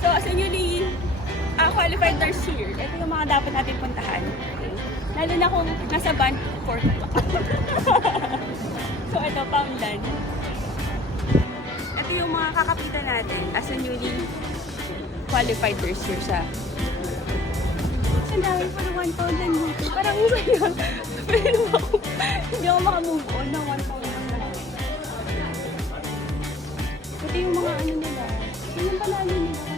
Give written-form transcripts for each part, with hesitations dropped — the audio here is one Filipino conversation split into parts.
So, as a newly qualified nurse here, ito yung mga dapat natin puntahan. Okay? Lalo na kung nasa band 4 ka. So, ito, Poundland. Ito yung mga kakapitan natin as a newly qualified nurse here sa... Ang dami pa ng 1,000 dito. Parang ngayon, pero ako, hindi ako makamove on ng 1,000 na. Ito yung mga ano nila. Yung panalo nila.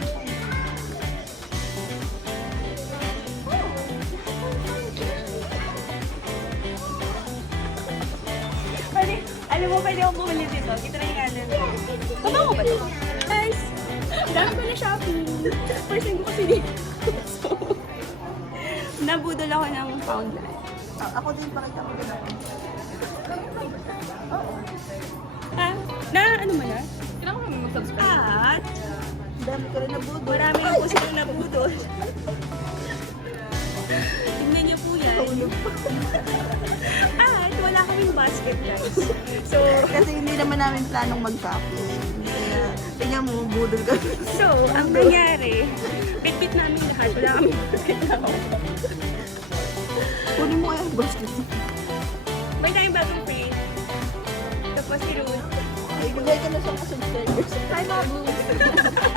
Pwede, alam mo, pwede akong bumili dito. Kitry nga din. Tama mo ba ito? Guys, dami ko na shopping. First time ko kasi dito. So, nabudol ako ng Poundland. Ako din, pakita ko din ako. Ha? Na ano mo na? Kailangan mo mag-subscribe. At Dami ko rin nabudol. marami yung po sila nabudol. Tingnan niyo po yan. At wala kaming basket, guys. So, Kasi hindi naman namin planong mag-shopping. Kaya, tingnan mo, budol kami. so, ang nangyari, bit-bit namin lahat. Wala kaming basket na ako. Kunin mo kaya ang basket. May tayong bagong free. Tapos si Ruth. Ibigay ka na sa subscribers. Hi, Babu!